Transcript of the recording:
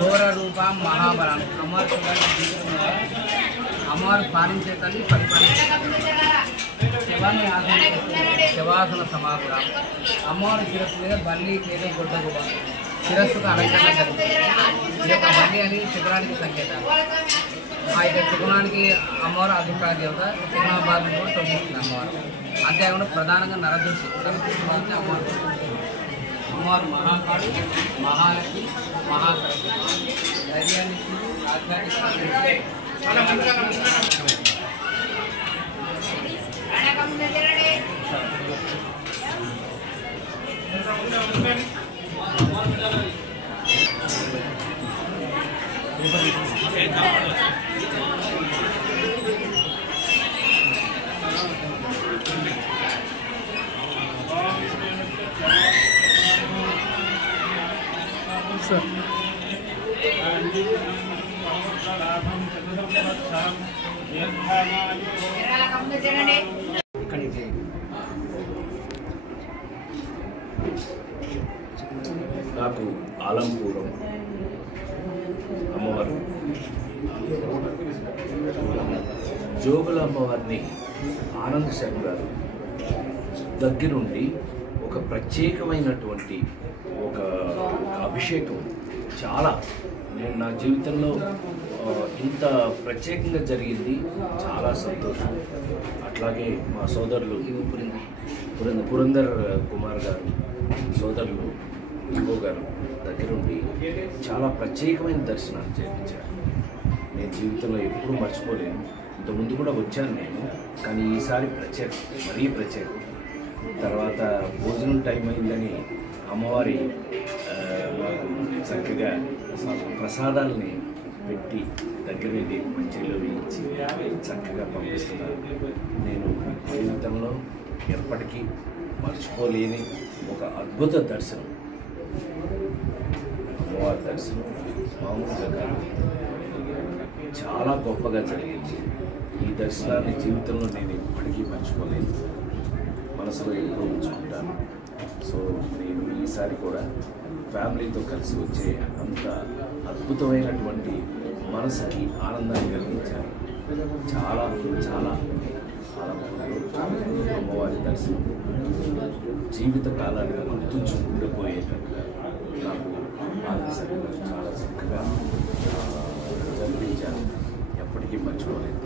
ఘోర రూపం మహాబలం అమ్మవారు అమ్మవారు పాలించే తల్లి పరిపాలించే శివాన్ని శివాసన సమాపురం అమ్మవారి శిరస్సు మీద బల్లి కేదో గొడ్డ కూడా శిరస్సుకు అలంకరణ జరుగుతుంది. ఈ యొక్క బల్లి అనేది శిఖరానికి సంకేతం. ఆ యొక్క శిఖరానికి అమ్మవారు అధికార దేవత శిఖరాబాద్ కూడా తొలగిస్తుంది అమ్మవారు. అంతేకాకుండా ప్రధానంగా నరదృష్టి అమ్మవారు మహాకాళి మహాలక్ష్మి మహాసరస్వతి ధైర్యాన్ని రాజ్యాన్ని నాకు ఆలంపూరం అమ్మవారు జోగుల అమ్మవారిని ఆనంద్ శర్మ గారు దగ్గరుండి ఒక ప్రత్యేకమైనటువంటి ఒక అభిషేకం చాలా నేను నా జీవితంలో ఇంత ప్రత్యేకంగా జరిగింది. చాలా సంతోషం. అట్లాగే మా సోదరులు పురందర్ కుమార్ గారు సోదరులు ఇంకో గారు దగ్గరుండి చాలా ప్రత్యేకమైన దర్శనాలు చేయించారు. నేను జీవితంలో ఎప్పుడూ మర్చిపోలేను. ఇంతకుముందు కూడా వచ్చాను నేను, కానీ ఈసారి ప్రత్యేకం, మరీ ప్రత్యేకం. తర్వాత భోజనం టైం అయిందని అమ్మవారి మాకు చక్కగా ప్రసాదాలని పెట్టి దగ్గర వెళ్ళి మంచిలో వేయించి చక్కగా పంపిస్తున్నారు. నేను జీవితంలో ఎప్పటికీ మర్చిపోలేని ఒక అద్భుత దర్శనం, అమ్మవారి దర్శనం మామూలుగా కాదు, చాలా గొప్పగా జరిగింది. ఈ దర్శనాన్ని జీవితంలో నేను ఎప్పటికీ మర్చిపోలేదు, మనసులో ఎప్పుడూ ఉంచుకుంటాను. సో నేను ఈసారి కూడా ఫ్యామిలీతో కలిసి వచ్చే అంత అద్భుతమైనటువంటి మనసుకి ఆనందాన్ని కలిగించాను. చాలా చాలా అమ్మవారి దర్శనం జీవిత కాలానికి గుర్తుంచుకుండిపోయేటట్టుగా నాకు ఆనందంగా చాలా చక్కగా జరిపించాను. ఎప్పటికీ మర్చిపోలేదు.